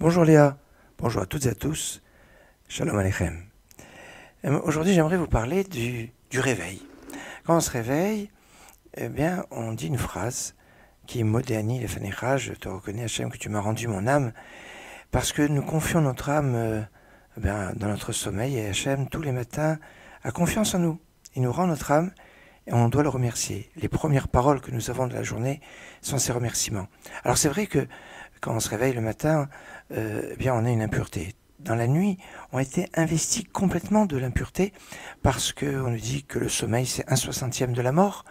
Bonjour Léa, bonjour à toutes et à tous, Shalom Aleichem. Aujourd'hui j'aimerais vous parler du réveil. Quand on se réveille, eh bien on dit une phrase qui est Modéani Lefanecha, je te reconnais Hachem que tu m'as rendu mon âme, parce que nous confions notre âme dans notre sommeil et Hachem tous les matins a confiance en nous. Il nous rend notre âme et on doit le remercier. Les premières paroles que nous avons de la journée sont ces remerciements. Alors c'est vrai que quand on se réveille le matin, on a une impureté. Dans la nuit, on a été investis complètement de l'impureté parce qu'on nous dit que le sommeil c'est 1/60e de la mort,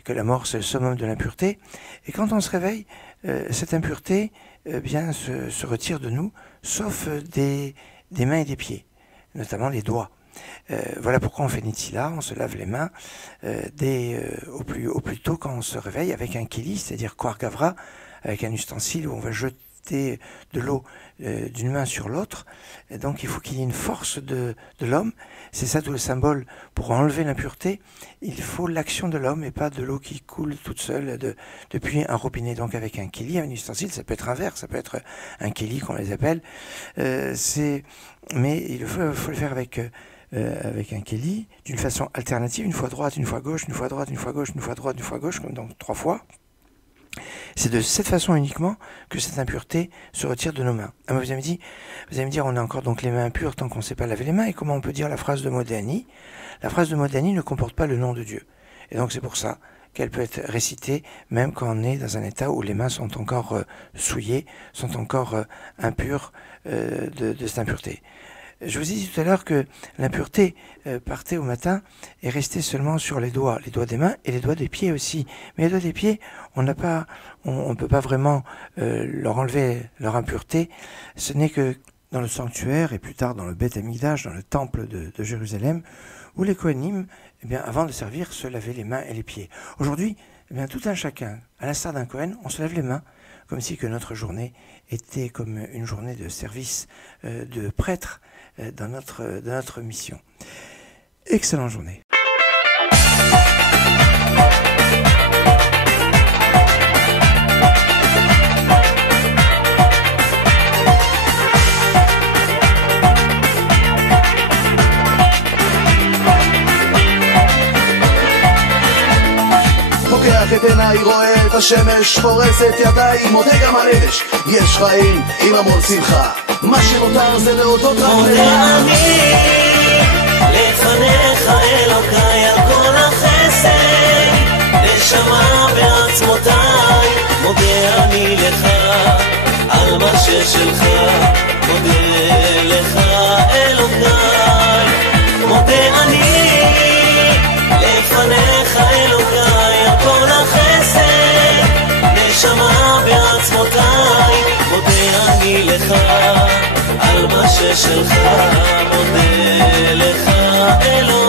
et que la mort c'est le summum de l'impureté. Et quand on se réveille, cette impureté se retire de nous, sauf des mains et des pieds, notamment les doigts. Voilà pourquoi on fait Nitila, on se lave les mains au plus tôt quand on se réveille avec un keli, c'est-à-dire Koar Gavra, avec un ustensile où on va jeter de l'eau d'une main sur l'autre. Et donc il faut qu'il y ait une force de l'homme. C'est ça tout le symbole. Pour enlever l'impureté, il faut l'action de l'homme et pas de l'eau qui coule toute seule depuis un robinet. Donc avec un keli, un ustensile, ça peut être un verre, ça peut être un keli qu'on les appelle. Mais il faut le faire avec un keli, d'une façon alternative, une fois droite, une fois gauche, une fois droite, une fois gauche, une fois droite, une fois gauche, donc 3 fois. C'est de cette façon uniquement que cette impureté se retire de nos mains. Alors vous allez me dire, on a encore donc les mains impures tant qu'on ne sait pas laver les mains, et comment on peut dire la phrase de Modéani? La phrase de Modéani ne comporte pas le nom de Dieu. Et donc c'est pour ça qu'elle peut être récitée même quand on est dans un état où les mains sont encore souillées, sont encore impures de cette impureté. Je vous ai dit tout à l'heure que l'impureté partait au matin et restait seulement sur les doigts des mains et les doigts des pieds aussi. Mais les doigts des pieds, on ne peut pas vraiment leur enlever leur impureté. Ce n'est que dans le sanctuaire et plus tard dans le Beth Amikdash, dans le temple de Jérusalem, où les Kohanim, avant de servir, se lavaient les mains et les pieds. Aujourd'hui, tout un chacun, à l'instar d'un Kohen, on se lave les mains, comme si que notre journée était comme une journée de service de prêtre dans notre mission. Excellente journée. פוקח את עיניי, רואה את השמש, פורס את ידיי, מודה גם על אמש. יש חיים עם המון שמחה, מה שנותר זה להודות רק לך. מודה אני לפניך אלוקיי על כל החסד, נשמה בעצמותיי. מודה אני לך על מה ששלך, מודה לך אלוקיי. מודה אני לפניך אלוקיי על כל החסד, נשמה בעצמותיי. מודה אני לך על מה ששלך, מודה לך אלוקיי.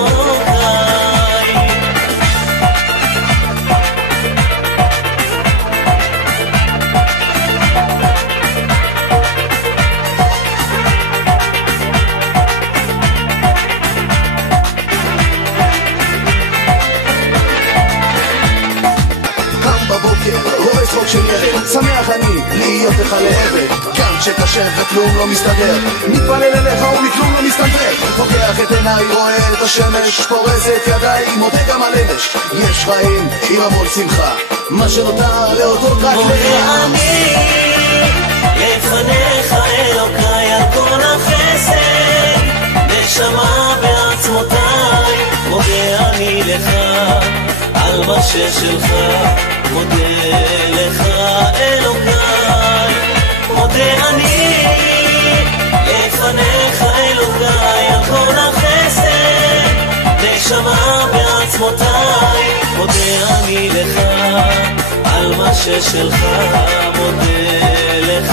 של ילד, שמח אני להיות לך לעבד, גם כשקשה וכלום לא מסתדר, מתפלל אליך ומכלום לא מסתדר. פוקח את עיניי, רואה את השמש, פורס את ידיי, מודה גם על אמש. יש חיים עם המון שמחה, מה שנותר להודות רק לך. מודה אני לפניך אלוקיי על כל החסד, נשמה בעצמותיי. מודה אני לך על מה ששלך, מודה לך אלוקיי. מודה אני לפניך אלוקיי על כל החסד, נשמה בעצמותיי. מודה אני לך על מה ששלך, מודה לך